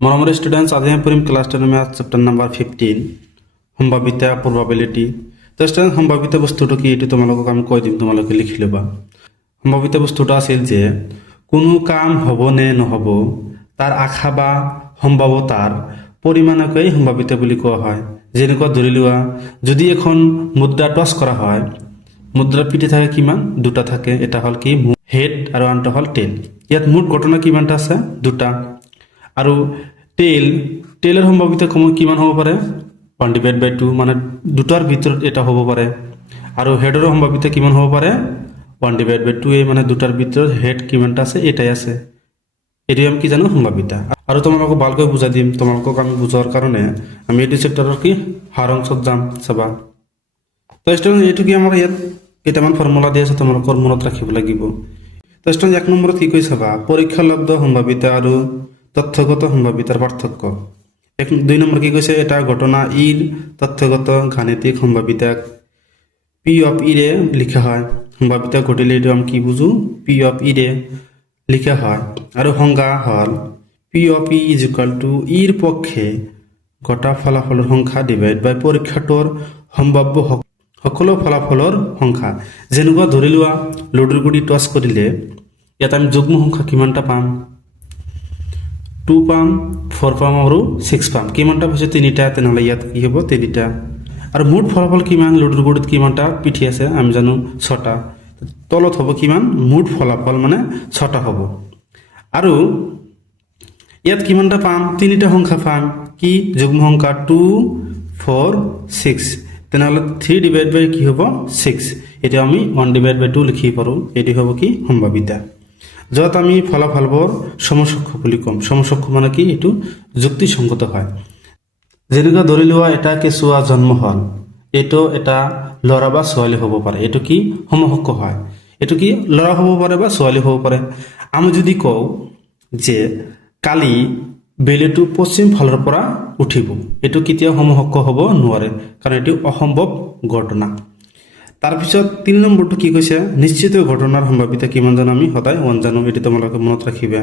মৰমৰ ষ্টুডেণ্টছ আজি আমি পঢ়িম ক্লাছ 10 মেথ চেপ্টাৰ নাম্বাৰ 15 সম্ভাৱিতা প্ৰবাবিলিটি। তো ষ্টুডেণ্ট সম্ভাৱিত বস্তুটো কি এইটো তোমালোকক আমি কৈ দিম, তোমালোকে লিখি ল'বা। সম্ভাৱিত বস্তুটো আছিল যে কোনো কাম হ'ব নে নহ'ব তাৰ আশা বা সম্ভাৱতাৰ পৰিমাণকেই সম্ভাৱিত বুলি কোৱা হয়। যেনেকুৱা ধৰি লোৱা যদি এখন মুদ্ৰা টছ কৰা হয়, মুদ্ৰাৰ পিঠি থাকে কিমান? দুটা থাকে। এটা হ'ল কি হেড আৰু আনটো হ'ল টেইল। ইয়াত মুঠ ঘটনা কিমানটা আছে? দুটা। আৰু টেইলৰ সম্ভাৱিত কিমান হ'ব পাৰে? 1/2 মানে দুটাৰ ভিতৰত এটা হ'ব পাৰে। আৰু হেডৰ সম্ভাৱিত কিমান হ'ব পাৰে? 1/2 মানে দুটাৰ ভিতৰত হেড কিমানটা আছে? এটাই আছে। এইটো আমি কি জানো? সম্ভাৱিতা। আৰু তোমালোকক ভালকৈ বুজাই দিম, তোমালোকক আমি বুজোৱাৰ কাৰণে আমি এইটো চেপ্টাৰৰ কি সাৰ অংশত যাম। চাবা তো ষ্টুডেণ্ট এইটো কি আমাৰ ইয়াত কেইটামান ফৰ্মুলা দি আছে, তোমালোকৰ মনত ৰাখিব লাগিব। তো ষ্টুডেণ্ট 1 নম্বৰত কি কৈ চাবা পৰীক্ষালব্ধ সম্ভাৱিতা আৰু তথ্যগত সম্ভাৱিতাৰ পাৰ্থক্য। 2 নম্বৰ কি কৈছে এটা ঘটনা ইৰ তথ্যগত গাণিতিক সম্ভাৱিতাক পি অফ ইৰে লিখা হয়। সম্ভাৱিতা ঘটিলে এইটো আমি কি বুজো? পি অফ ইৰে লিখা হয়। আৰু সংজ্ঞা হ'ল P of E is equal two ইৰ পক্ষে ঘটা ফলাফলৰ সংখ্যা ডিভাইড বাই পৰীক্ষাটোৰ সম্ভাৱ্য সকলো ফলাফলৰ সংখ্যা। যেনেকুৱা ধৰি লোৱা লুডুৰ গুটি টছ কৰিলে ইয়াত আমি যুগ্ম সংখ্যা কিমানটা পাম? 2 পাম, 4 পাম আৰু 6 পাম। কিমানটা পাইছে? 3টা। তেনেহ'লে ইয়াত কি হ'ব? 3টা। আৰু মুঠ ফলাফল কিমান? লুডুৰ গুটিত কিমানটা পিঠি আছে? আমি জানো 6টা। তলত হ'ব কিমান? মুঠ ফলাফল মানে 6টা হ'ব। আৰু ইয়াত কিমানটা পাম? 3টা সংখ্যা পাম। কি যুগ্ম সংখ্যা? 2, 4, 6। তেনেহ'লে 3 ডিভাইড বাই কি হ'ব? 6। এতিয়া আমি 1/2 লিখিব পাৰোঁ। এটি হ'ব কি? সম্ভাৱিতা। য'ত আমি ফলাফলবোৰ সমসক্ষ বুলি ক'ম। সমসক্ষ মানে কি? এইটো যুক্তিসংগত হয়। যেনেকুৱা ধৰি লোৱা এটা কেঁচুৱা জন্ম হ'ল, এইটো এটা ল'ৰা বা ছোৱালী হ'ব পাৰে। এইটো কি? সমসক্ষ হয়। এইটো কি? ল'ৰা হ'ব পাৰে বা ছোৱালী হ'ব পাৰে। আমি যদি কওঁ যে কালি বেলিটো পশ্চিম ফালৰ পৰা উঠিব, এইটো কেতিয়াও সমসক্ষ হ'ব নোৱাৰে, কাৰণ এইটো অসম্ভৱ ঘটনা। তাৰপিছত 3 নম্বৰটো কি কৈছে? নিশ্চিত ঘটনাৰ সম্ভাৱিতা কিমান জানো? আমি সদায় 1 জানো। এইটো তোমালোকে মনত ৰাখিবা।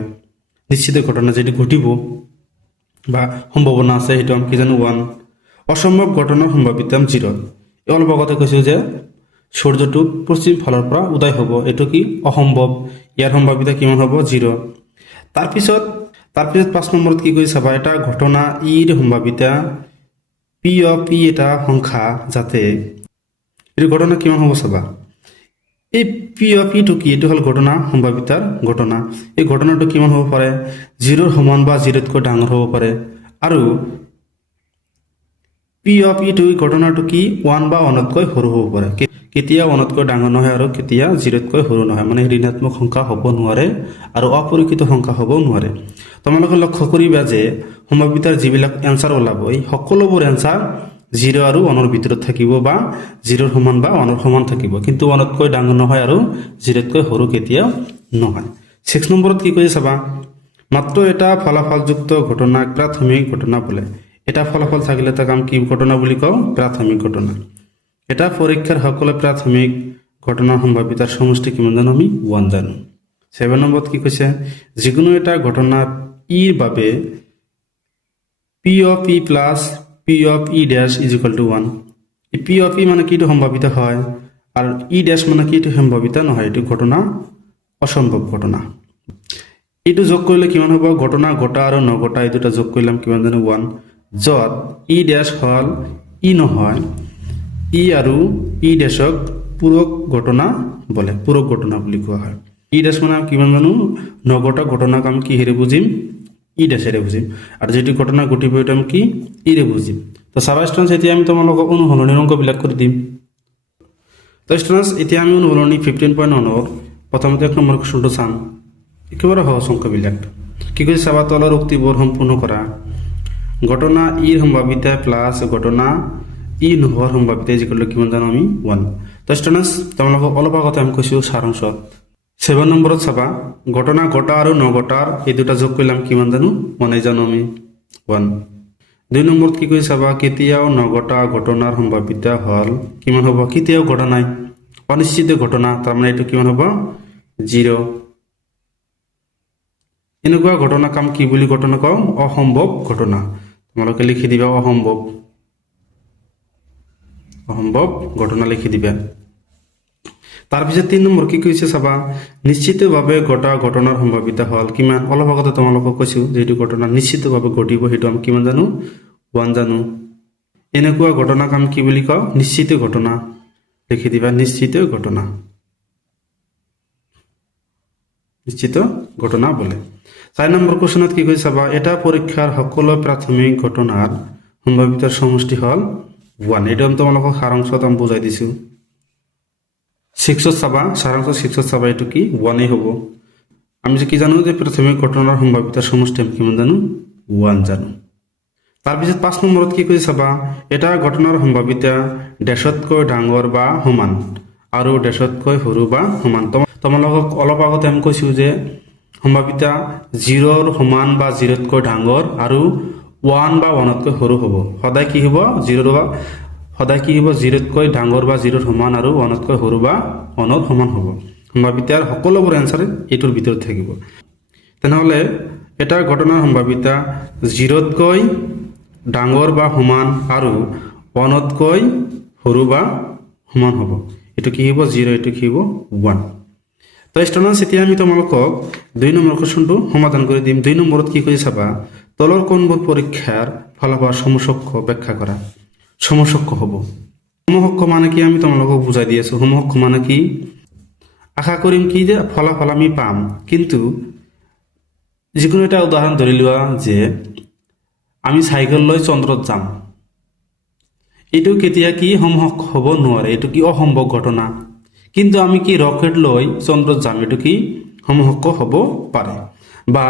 নিশ্চিত ঘটনা যেটি ঘটিব বা সম্ভাৱনা আছে সেইটো আমি কি জানো? 1। অসম্ভৱ ঘটনাৰ সম্ভাৱিতা 0। অলপ আগতে কৈছোঁ যে সূৰ্যটো পশ্চিম ফালৰ পৰা উদয় হ'ব, এইটো কি? অসম্ভৱ। ইয়াৰ সম্ভাৱিতা কিমান হ'ব? 0। তাৰপিছত 5 নম্বৰত কি কৰি চাবা এটা ঘটনা ইৰ সম্ভাৱিতা পি অফ ই এটা সংখ্যা যাতে এইটো ঘটনা কিমান হ'ব চাবা। এই পি অফ ইটো কি? এইটো হ'ল ঘটনা সম্ভাৱিতাৰ ঘটনা। এই ঘটনাটো কিমান হ'ব পাৰে? 0ৰ সমান বা 0তকৈ ডাঙৰ হ'ব পাৰে। আৰু পি অফ ইটো ঘটনাটো কি? 1 বা 1তকৈ সৰু হ'ব পাৰে। কেতিয়া 1তকৈ ডাঙৰ নহয় আৰু কেতিয়া 0তকৈ সৰু নহয়। মানে ঋণাত্মক সংখ্যা হ'ব নোৱাৰে আৰু অপৰিচিত সংখ্যা হ'ব নোৱাৰে। তোমালোকে লক্ষ্য কৰিবা যে সম্ভাৱিতাৰ যিবিলাক এনচাৰ ওলাব এই সকলোবোৰ এনচাৰ 0 আৰু 1ৰ ভিতৰত থাকিব বা 0ৰ সমান বা 1ৰ সমান থাকিব, কিন্তু 1তকৈ ডাঙৰ নহয় আৰু 0তকৈ সৰু কেতিয়াও নহয়। 6 নম্বৰত কি কৰি চাবা মাত্ৰ এটা ফলাফলযুক্ত ঘটনাক প্ৰাথমিক ঘটনা বোলে। এটা ফলাফল থাকিলে তাক আমি কি ঘটনা বুলি কওঁ? প্ৰাথমিক ঘটনা। এটা পৰীক্ষাৰ সকলো প্ৰাথমিক ঘটনাৰ সম্ভাৱিতাৰ সমষ্টি কিমান জানো? আমি 1 জানো। 7 নম্বৰত কি কৈছে? যিকোনো এটা ঘটনা ইৰ বাবে P of E plus P of E dash is equal to 1। এই পি অফ ই মানে কি? এইটো সম্ভাৱিত হয়। আৰু ই ডেছ মানে কি? এইটো সম্ভাৱিত নহয়। এইটো ঘটনা অসম্ভৱ ঘটনা। এইটো যোগ কৰিলে কিমান হ'ব? ঘটনা ঘটা আৰু নঘটা এই দুটা যোগ কৰিলাম কিমান জানো? 1। য'ত ই ডেছ হ'ল ই নহয়, ই আৰু ই ডেছক পূৰক ঘটনা বোলে, পূৰক ঘটনা বুলি কোৱা হয়। ই ডেছ মানে কিমান জানো? নঘটা ঘটনাক আমি কিহেৰে বুজিম? ই ডেছেৰে বুজিম। আৰু যিটো ঘটনা ঘটিব এইটো আমি কি? ইৰে বুজিম। তো চাবা ষ্টুডেণ্টছ এতিয়া আমি তোমালোকক অনুসৰণিৰ অংকবিলাক কৰি দিম। তো ষ্টুডেণ্টছ এতিয়া আমি অনুসৰণি 15.1ৰ প্ৰথমতে 1 নম্বৰ কুৱেশ্যনটো চাম। একেবাৰে সহজ অংকবিলাক। কি কৈছে চাবা তলৰ উক্তিবোৰ সম্পূৰ্ণ কৰা। ঘটনা ইৰ সম্ভাৱিতা প্লাছ ঘটনা ই নোহোৱাৰ সম্ভাৱিতা যিকোনো কিমান জানো? আমি 1। তো ষ্টুডেণ্টছ তোমালোকক অলপ আগতে আমি কৈছোঁ সাৰাংশত। 7 নম্বৰত চাবা ঘটনা ঘটা আৰু নঘটাৰ এই দুটা যোগ কৰিলাম কিমান জানো? 1 জানো আমি 1। 2 নম্বৰত কি কৈছে চাবা কেতিয়াও নঘটা ঘটনাৰ সম্ভাৱিতা হ'ল কিমান হ'ব? কেতিয়াও ঘটা নাই, অনিশ্চিত ঘটনা, তাৰমানে এইটো কিমান হ'ব? 0। এনেকুৱা ঘটনা কাম কি বুলি ঘটনা কওঁ অসম্ভৱ ঘটনা তোমালোকে লিখি দিবা অসম্ভৱ ঘটনা লিখি দিবা তাৰপিছত 3 নম্বৰ কি কৈছে চাবা নিশ্চিতভাৱে ঘটা ঘটনাৰ সম্ভাৱিতা হল কিমান অলপ আগতে তোমালোকক কৈছো যে এইটো ঘটনা নিশ্চিতভাৱে ঘটিব সেইটো আমি কিমান জানো 1 জানো এনেকুৱা ঘটনা কাম কি বুলি কওঁ নিশ্চিত ঘটনা লিখি দিবা নিশ্চিত ঘটনা বলে 4 নম্বৰ কোৱেশ্যনত কি কৈছে চাবা এটা পৰীক্ষাৰ সকলো প্ৰাথমিক ঘটনাৰ সম্ভাৱিতাৰ সমষ্টি হল 1 এটা আমি তোমালোকক সাৰাংশত আমি বুজাই দিছো 6 চাবা সাৰাংশ 6 চাবা এটো কি 1 এ হ'ব আমি যে কি জানো যে প্ৰাথমিক ঘটনাৰ সম্ভাৱিতাৰ সমষ্টি আমি কিমান জানো 1 জানো তাৰপিছত 5 নম্বৰত কি কৈছে চাবা এটা ঘটনাৰ সম্ভাৱিতা ডেশতকৈ ডাঙৰ বা সমান আৰু ডেশতকৈ সৰু বা সমান তোমালোকক অলপ আগতে আমি কৈছো যে সম্ভাৱিতা 0 ৰ সমান বা 0 তকৈ ডাঙৰ আৰু 1 বা 1 তকৈ সৰু হ'ব সদায় কি হ'ব 0 বা সদায় কি হ'ব 0 তকৈ ডাঙৰ বা 0 ৰ সমান আৰু 1 তকৈ সৰু বা 1 ৰ সমান হ'ব সম্ভাৱিতাৰ সকলোবোৰ এনসাৰ এইটোৰ ভিতৰত থাকিব তেনেহলে এটা ঘটনাৰ সম্ভাৱিতা 0 তকৈ ডাঙৰ বা সমান আৰু 1 তকৈ সৰু বা সমান হ'ব এটো কি হ'ব 0 এটো কি হ'ব 1 তো স্টুডেন্টস এতিয়া আমি তোমালোকক 2 নম্বৰ কোৱেশ্যনটো সমাধান কৰি দিম 2 নম্বৰত কি কৈছে চাবা তলৰ কোনবোৰ পৰীক্ষাৰ ফলাফল সমসক্ষ ব্যাখ্যা কৰা সমসক্ষ হ'ব সমসক্ষ মানে কি আমি তোমালোকক বুজাই দি আছো সমসক্ষ মানে কি আশা কৰিম কি যে ফলাফল আমি পাম কিন্তু যিকোনো এটা উদাহৰণ ধৰি লোৱা যে আমি সাইকেল লৈ চন্দ্ৰত যাম এটো কেতিয়া কি সমসক্ষ হ'ব নোৱাৰে এটো কি অসম্ভৱ ঘটনা কিন্তু আমি কি ৰকেট লৈ চন্দ্ৰত যাম এটো কি সমসক্ষ হ'ব পাৰে বা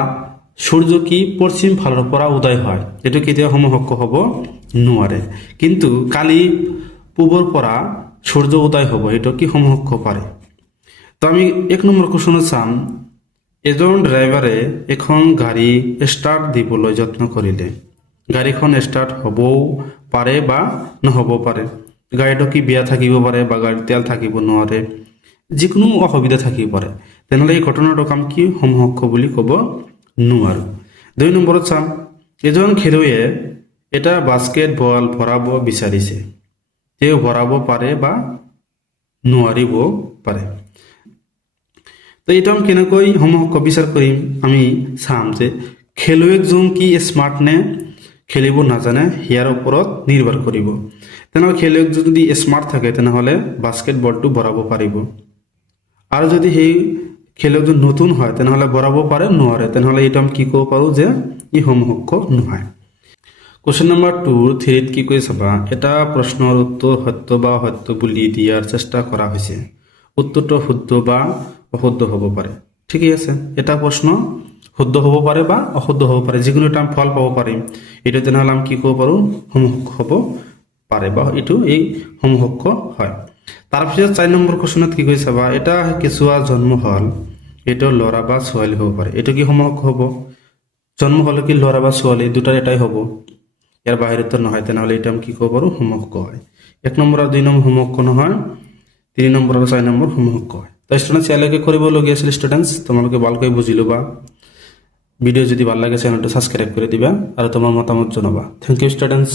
সূৰ্য কি পশ্চিম ফালৰ পৰা উদয় হয় এটো কেতিয়া সমসক্ষ হ'ব নোৱাৰে কিন্তু কালি পূবৰ পৰা সূৰ্য উদয় হ'ব এটো কি সমসক্ষ পাৰে তো আমি 1 নম্বৰ কোৱেশ্যন চাম এজন ড্ৰাইভাৰে এখন গাড়ী ষ্টাৰ্ট দিবলৈ যত্ন কৰিলে গাড়ীখন ষ্টাৰ্ট হ'বও পাৰে বা নহ'ব পাৰে গাড়ীটো কি বেয়া থাকিব পাৰে বা গাড়ীৰ তেল থাকিব নোৱাৰে যিকোনো অসুবিধা থাকিব পাৰে তেনেহলে এই ঘটনাটোৰ কাম কি সমসক্ষ বুলি ক'ব নোৱাৰো 2 নম্বৰত চাম এজন খেলুৱৈয়ে এটা বাস্কেটবল ভৰাব বিচাৰিছে তেওঁ ভৰাব পাৰে বা নোৱাৰিব পাৰে তো এটা আমি কেনেকৈ সমসক্ষ বিচাৰ কৰিম আমি চাম যে খেলুৱৈজন কি স্মাৰ্ট নে খেলিব নাজানে ইয়াৰ ওপৰত নিৰ্ভৰ কৰিব তেনেহলে খেলুৱৈ যদি স্মাৰ্ট থাকে তেনেহলে বাস্কেটবলটো ভৰাব পাৰিব আৰু যদি সেই খেলুৱৈজন নতুন হয় তেনেহলে ভৰাব পাৰে নোৱাৰে তেনেহলে এটা আমি কি ক'ব পাৰো যে ই সমসক্ষ নহয় কোৱেশ্যন নম্বৰ 2 3 কি কৈ চাবা এটা প্ৰশ্নৰ উত্তৰ সত্য বা অসত্য বুলি দিয়াৰ চেষ্টা কৰা হৈছে উত্তৰটো শুদ্ধ বা অশুদ্ধ হ'ব পাৰে ঠিকই আছে এটা প্ৰশ্ন শুদ্ধ হ'ব পাৰে বা অশুদ্ধ হ'ব পাৰে যিকোনো এটা ফল পাব পাৰিম এটা তেনেহলে আমি কি ক'ব পাৰো সমসক্ষ হ'ব পাৰে বা এটো এই সমসক্ষ হয় তাৰপিছত 4 নম্বৰ কোৱেশ্যনত কি কৈ চাবা এটা কেঁচুৱা জন্ম হল এটো ল'ৰা বা ছোৱালী হ'ব পাৰে এটো কি সমসক্ষ হ'ব জন্ম হলে কি ল'ৰা বা ছোৱালী দুটাৰ এটাই হ'ব ইয়াৰ বাহিৰতো নহয় তেনেহলে এটা আমি কি ক'ব পাৰো সমসক্ষ হয় 1 নম্বৰ আৰু 2 নম্বৰ সমসক্ষ নহয় 3 নম্বৰ আৰু 4 নম্বৰ সমসক্ষ হয় তো স্টুডেন্টস ইয়ালৈকে কৰিবলগীয়া আছিল স্টুডেন্টস তোমালোকে ভালকৈ বুজি লবা ভিডিও যদি ভাল লাগে চ্যানেলটো সাবস্ক্রাইব করে দিবা আৰু তোমাৰ মতামত জনাবা থ্যাংক ইউ স্টুডেন্টস